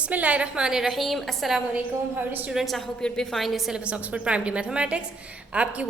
बिस्मिल्लाहिर्रहमानिर्रहीम अस्सलाम वालेकुम। How are students, I hope you be fine. Your syllabus Oxford primary mathematics आपकी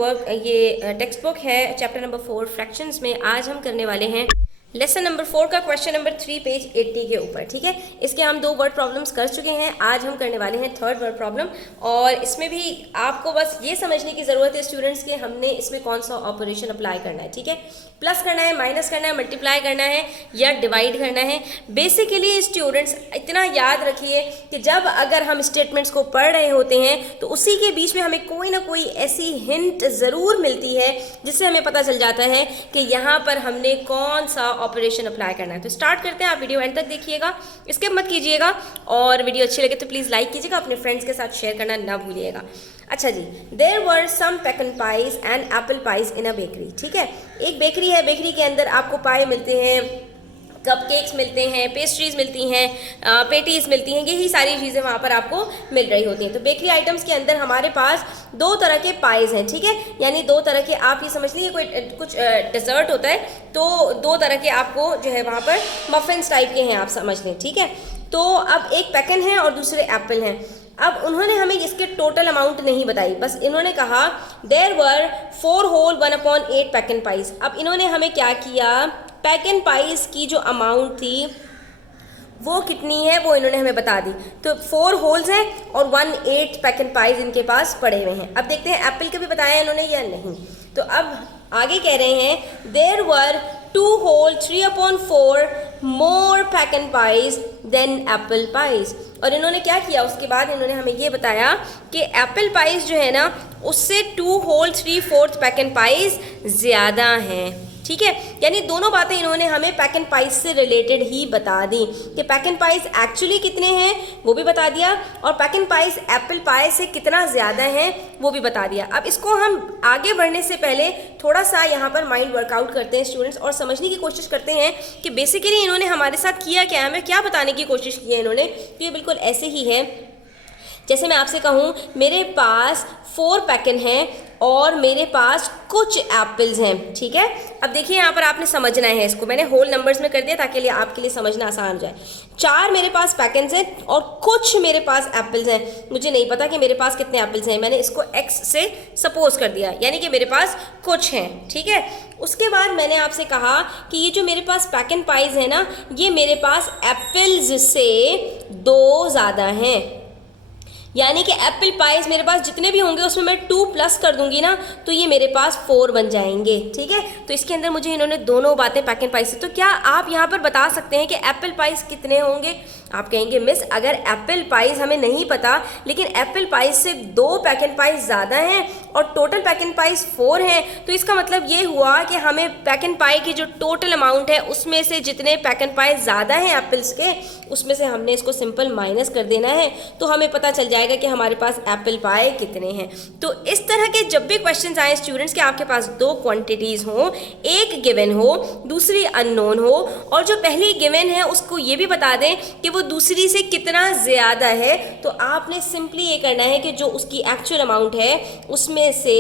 ये टेक्स्ट बुक है, चैप्टर नंबर 4 फ्रैक्शंस में। आज हम करने वाले हैं लेसन नंबर 4 का क्वेश्चन नंबर 3 पेज 80 के ऊपर। ठीक है, इसके हम 2 वर्ड प्रॉब्लम्स कर चुके हैं। आज हम करने वाले हैं थर्ड वर्ड प्रॉब्लम, और इसमें भी आपको बस ये समझने की ज़रूरत है स्टूडेंट्स के हमने इसमें कौन सा ऑपरेशन अप्लाई करना है। ठीक है, प्लस करना है, माइनस करना है, मल्टीप्लाई करना है या डिवाइड करना है। बेसिकली स्टूडेंट्स इतना याद रखिए कि जब अगर हम स्टेटमेंट्स को पढ़ रहे होते हैं तो उसी के बीच में हमें कोई ना कोई ऐसी हिंट ज़रूर मिलती है जिससे हमें पता चल जाता है कि यहाँ पर हमने कौन सा ऑपरेशन अप्लाई करना है। तो स्टार्ट करते हैं, आप वीडियो एंड तक देखिएगा, स्किप मत कीजिएगा, और वीडियो अच्छी लगे तो प्लीज़ लाइक कीजिएगा, अपने फ्रेंड्स के साथ शेयर करना ना भूलिएगा। अच्छा जी, there were some pecan pies and apple pies in a bakery. ठीक है, एक बेकरी है, बेकरी के अंदर आपको पाए मिलते हैं, कपकेक्स मिलते हैं, पेस्ट्रीज मिलती हैं, पेटीज मिलती हैं, यही सारी चीज़ें वहाँ पर आपको मिल रही होती हैं। तो बेकरी आइटम्स के अंदर हमारे पास 2 तरह के पाइज हैं। ठीक है, यानी 2 तरह के, आप ये समझ लीजिए कोई कुछ डेजर्ट होता है तो 2 तरह के आपको जो है वहाँ पर मफिन्स टाइप के हैं, आप समझ लें। ठीक है, तो अब एक पेकन है और दूसरे एप्पल हैं। अब उन्होंने हमें इसके टोटल अमाउंट नहीं बताई, बस इन्होंने कहा there were 4 whole 1/8 pecan pies. अब इन्होंने हमें क्या किया, पैकन पाइज की जो अमाउंट थी वो कितनी है वो इन्होंने हमें बता दी। तो 4 होल्स हैं और 1/8 पैकन पाइज इनके पास पड़े हुए हैं। अब देखते हैं एप्पल का भी बताया इन्होंने या नहीं। तो अब आगे कह रहे हैं देयर वर 2 होल 3/4 मोर पैकन पाइज देन एप्पल पाइज। और इन्होंने क्या किया, उसके बाद इन्होंने हमें ये बताया कि एप्पल पाइज जो है ना उससे 2 होल 3/4 पैकन पाइज ज़्यादा हैं। ठीक है, यानी दोनों बातें इन्होंने हमें पैकन पाइज से रिलेटेड ही बता दी कि पैकन पाइज एक्चुअली कितने हैं वो भी बता दिया, और पैकन पाइज एप्पल पाई से कितना ज़्यादा है वो भी बता दिया। अब इसको हम आगे बढ़ने से पहले थोड़ा सा यहाँ पर माइंड वर्कआउट करते हैं स्टूडेंट्स, और समझने की कोशिश करते हैं कि बेसिकली इन्होंने हमारे साथ किया क्या, हमें क्या बताने की कोशिश की है इन्होंने। तो ये बिल्कुल ऐसे ही है जैसे मैं आपसे कहूँ मेरे पास 4 पैकन हैं और मेरे पास कुछ एप्पल्स हैं। ठीक है, अब देखिए यहाँ पर आपने समझना है, इसको मैंने होल नंबर्स में कर दिया ताकि आपके लिए समझना आसान हो जाए। 4 मेरे पास पैकन्स हैं और कुछ मेरे पास एप्पल्स हैं। मुझे नहीं पता कि मेरे पास कितने एप्पल्स हैं, मैंने इसको x से सपोज कर दिया, यानी कि मेरे पास कुछ हैं। ठीक है, उसके बाद मैंने आपसे कहा कि ये जो मेरे पास पैकन पाइज है ना, ये मेरे पास एप्पल्स से 2 ज़्यादा हैं, यानी कि एप्पल पाइज मेरे पास जितने भी होंगे उसमें मैं 2 प्लस कर दूंगी ना तो ये मेरे पास 4 बन जाएंगे। ठीक है, तो इसके अंदर मुझे इन्होंने दोनों बातें पैकन पाइज से। तो क्या आप यहाँ पर बता सकते हैं कि एप्पल पाइज कितने होंगे? आप कहेंगे मिस अगर एप्पल पाइज हमें नहीं पता लेकिन एप्पल पाइज से 2 पैकन पाइज ज़्यादा हैं और टोटल पैकन पाइज 4 हैं, तो इसका मतलब ये हुआ कि हमें पैकन पाई की जो टोटल अमाउंट है उसमें से जितने पैकन पाइज ज़्यादा हैं एप्पल्स के, उसमें से हमने इसको सिंपल माइनस कर देना है, तो हमें पता चल जाएगा कि हमारे पास एप्पल पाई कितने हैं। तो इस तरह के जब भी क्वेश्चन आए स्टूडेंट्स के आपके पास 2 क्वांटिटीज़ हो, एक गिवन हो दूसरी अननोन हो, और जो पहली गिवन है उसको ये भी बता दें कि वो दूसरी से कितना ज़्यादा है, तो आपने सिंपली ये करना है कि जो उसकी एक्चुअल अमाउंट है उसमें से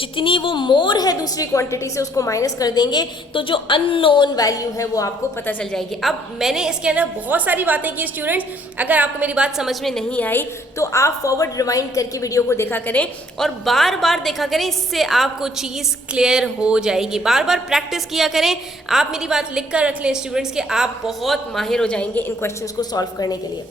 जितनी वो मोर है दूसरी क्वांटिटी से उसको माइनस कर देंगे, तो जो अननोन वैल्यू है वो आपको पता चल जाएगी। अब मैंने इसके अंदर बहुत सारी बातें की स्टूडेंट्स, अगर आपको मेरी बात समझ में नहीं आई तो आप फॉरवर्ड रिवाइंड करके वीडियो को देखा करें और बार बार देखा करें, इससे आपको चीज़ क्लियर हो जाएगी। बार बार प्रैक्टिस किया करें। आप मेरी बात लिख कर रख लें स्टूडेंट्स के, आप बहुत माहिर हो जाएंगे इन क्वेश्चंस को सॉल्व करने के लिए।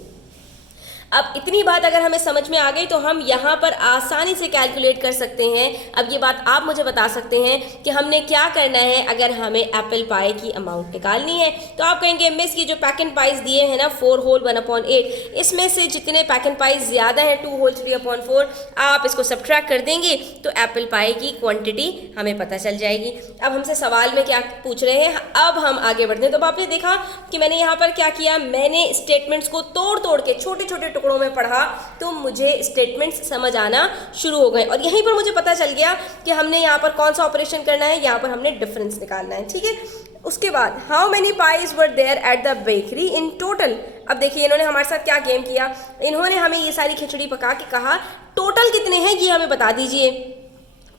अब इतनी बात अगर हमें समझ में आ गई तो हम यहाँ पर आसानी से कैलकुलेट कर सकते हैं। अब ये बात आप मुझे बता सकते हैं कि हमने क्या करना है अगर हमें एप्पल पाई की अमाउंट निकालनी है। तो आप कहेंगे मिस ये जो पैकन पाइज दिए हैं ना 4 होल 1/8, इसमें से जितने पैकन पाइज ज़्यादा हैं 2 होल 3/4, आप इसको सब्ट्रैक्ट कर देंगे तो एप्पल पाई की क्वान्टिटी हमें पता चल जाएगी। अब हमसे सवाल में क्या पूछ रहे हैं, अब हम आगे बढ़ते हैं। तो आपने देखा कि मैंने यहाँ पर क्या किया, मैंने स्टेटमेंट्स को तोड़ तोड़ के छोटे छोटे टुकड़ों में पढ़ा तो मुझे स्टेटमेंट्स समझ आना शुरू हो गए, और यहीं पर मुझे पता चल गया कि हमने यहाँ पर कौन सा ऑपरेशन करना है, यहाँ पर हमने डिफरेंस निकालना है। ठीक है, उसके बाद how many pies were there at the bakery in total. अब देखिए इन्होंने हमारे साथ क्या गेम किया, इन्होंने हमें ये सारी खिचड़ी पका के कहा टोटल कितने हैं ये हमें बता दीजिए।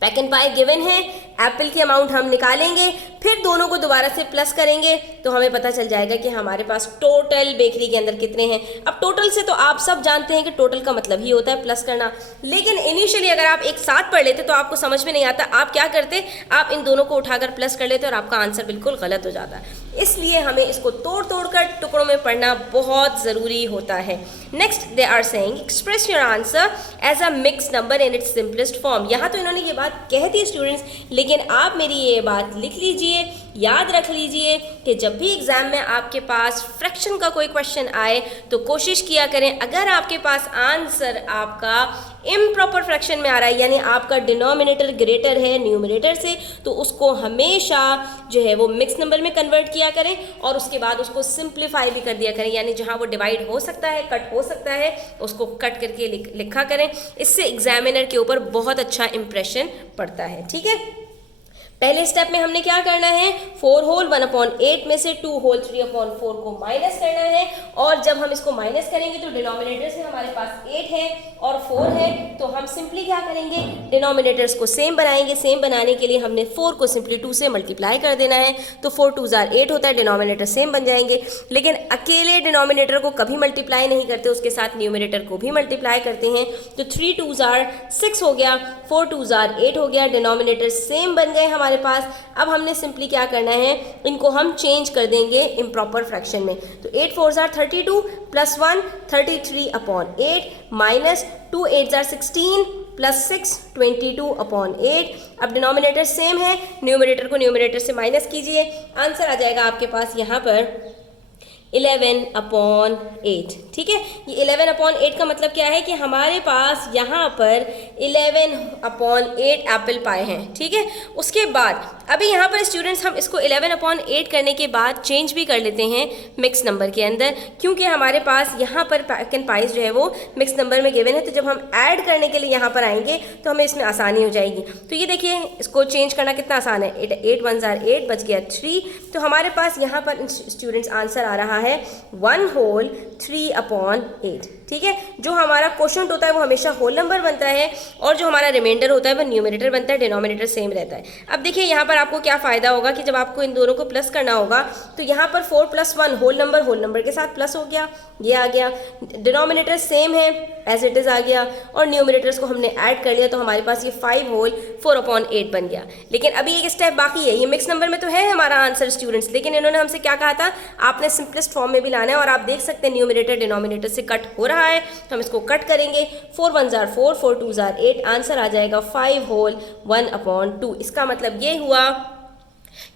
पैक एंड पाई गिवन है, एप्पल की अमाउंट हम निकालेंगे, फिर दोनों को दोबारा से प्लस करेंगे तो हमें पता चल जाएगा कि हमारे पास टोटल बेकरी के अंदर कितने हैं। अब टोटल से तो आप सब जानते हैं कि टोटल का मतलब ही होता है प्लस करना, लेकिन इनिशियली अगर आप एक साथ पढ़ लेते तो आपको समझ में नहीं आता। आप क्या करते, आप इन दोनों को उठाकर प्लस कर लेते और आपका आंसर बिल्कुल गलत हो जाता है। इसलिए हमें इसको तोड़ तोड़ कर टुकड़ों में पढ़ना बहुत ज़रूरी होता है। Next they are saying express your answer as a mixed number in its simplest form. यहाँ तो इन्होंने ये बात कह दी स्टूडेंट्स, लेकिन आप मेरी ये बात लिख लीजिए, याद रख लीजिए कि जब भी एग्जाम में आपके पास फ्रैक्शन का कोई क्वेश्चन आए तो कोशिश किया करें, अगर आपके पास आंसर आपका इम्प्रॉपर फ्रैक्शन में आ रहा है, यानी आपका डिनोमिनेटर ग्रेटर है न्यूमरेटर से, तो उसको हमेशा जो है वो मिक्स नंबर में कन्वर्ट किया करें और उसके बाद उसको सिंप्लीफाई भी कर दिया करें, यानी जहां वो डिवाइड हो सकता है, कट हो सकता है, उसको कट करके लिखा करें। इससे एग्जामिनर के ऊपर बहुत अच्छा इंप्रेशन पड़ता है। ठीक है, पहले स्टेप में हमने क्या करना है, 4 होल 1/8 में से 2 होल 3/4 को माइनस करना है, और जब हम इसको माइनस करेंगे तो डिनोमिनेटर से हमारे पास 8 है और 4 है, तो हम सिंपली क्या करेंगे, डिनोमिनेटर्स को सेम बनाएंगे। सेम बनाने के लिए हमने 4 को सिंपली 2 से मल्टीप्लाई कर देना है, तो 4 2s are 8 होता है, डिनोमिनेटर सेम बन जाएंगे। लेकिन अकेले डिनोमिनेटर को कभी मल्टीप्लाई नहीं करते, उसके साथ न्यूमरेटर को भी मल्टीप्लाई करते हैं, तो 3 2s are 6 हो गया, 4 2s are 8 हो गया, डिनोमिनेटर सेम बन गए हमारे पास। अब हमने सिंपली क्या करना है, इनको हम चेंज कर देंगे इम्प्रॉपर फ्रैक्शन में। तो 8 4s are 32 plus 1 33/8 minus 2 8s are 16 plus 6 22/8। अब डिनोमिनेटर सेम है, न्यूमरेटर को न्यूमरेटर से माइनस कीजिए, आंसर आ जाएगा आपके पास यहाँ पर 11/8। ठीक है, ये 11/8 का मतलब क्या है कि हमारे पास यहाँ पर 11/8 एप्पल पाए हैं। ठीक है, उसके बाद अभी यहाँ पर स्टूडेंट्स हम इसको 11/8 करने के बाद चेंज भी कर लेते हैं मिक्स नंबर के अंदर, क्योंकि हमारे पास यहाँ पर पैक एंड पाइस जो है वो मिक्स नंबर में गिवन है, तो जब हम ऐड करने के लिए यहाँ पर आएंगे तो हमें इसमें आसानी हो जाएगी। तो ये देखिए, इसको चेंज करना कितना आसान है, 8 1s are 8 बच गया 3, तो हमारे पास यहाँ पर स्टूडेंट्स आंसर आ रहा है 1 होल 3/8। ठीक है, जो हमारा क्वोशंट होता है वो हमेशा होल नंबर बनता है और जो हमारा रिमाइंडर होता है वो न्यूमरेटर बनता है, डिनोमिनेटर सेम रहता है। अब देखिए यहाँ पर आपको क्या फ़ायदा होगा कि जब आपको इन दोनों को प्लस करना होगा तो यहाँ पर 4 + 1 होल नंबर के साथ प्लस हो गया, ये आ गया, डिनोमिनेटर सेम है एज इट इज़ आ गया, और न्यूमरेटर्स को हमने ऐड कर लिया, तो हमारे पास ये 5 होल 4/8 बन गया। लेकिन अभी एक स्टेप बाकी है, ये मिक्स नंबर में तो है हमारा आंसर स्टूडेंट्स, लेकिन इन्होंने हमसे क्या कहा था, आपने सिंपलेस्ट फॉर्म में भी लाना है, और आप देख सकते हैं न्यूमरेटर डिनोमिनेटर से कट हो रहा है, तो हम इसको कट करेंगे, 4 1s are 4 4 2s are 8, answer आ जाएगा 5 होल 1/2। इसका मतलब ये हुआ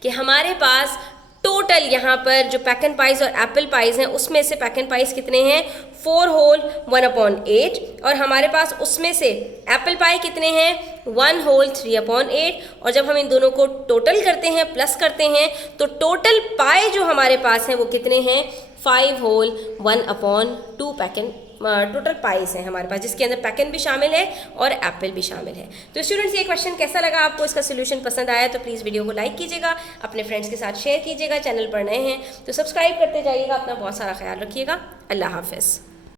कि हमारे पास टोटल यहाँ पर जो पैक एंड पाइज और एप्पल पाइज हैं उसमें से पैक एंड पाइज कितने हैं, 4 होल 1/8, और हमारे पास उसमें से एप्पल पाई कितने हैं, 1 होल 3/8, और जब हम इन दोनों को टोटल करते हैं, प्लस करते हैं, तो टोटल पाई जो हमारे पास हैं वो कितने हैं, 5 whole 1/2 pack and total pies हैं हमारे पास, जिसके अंदर पैकन भी शामिल है और एप्पल भी शामिल है। तो स्टूडेंट्स, ये क्वेश्चन कैसा लगा आपको, इसका सोल्यूशन पसंद आया तो प्लीज़ वीडियो को लाइक कीजिएगा, अपने फ्रेंड्स के साथ शेयर कीजिएगा, चैनल पर नए हैं तो सब्सक्राइब करते जाइएगा, अपना बहुत सारा ख्याल रखिएगा। अल्लाह हाफ़िज़।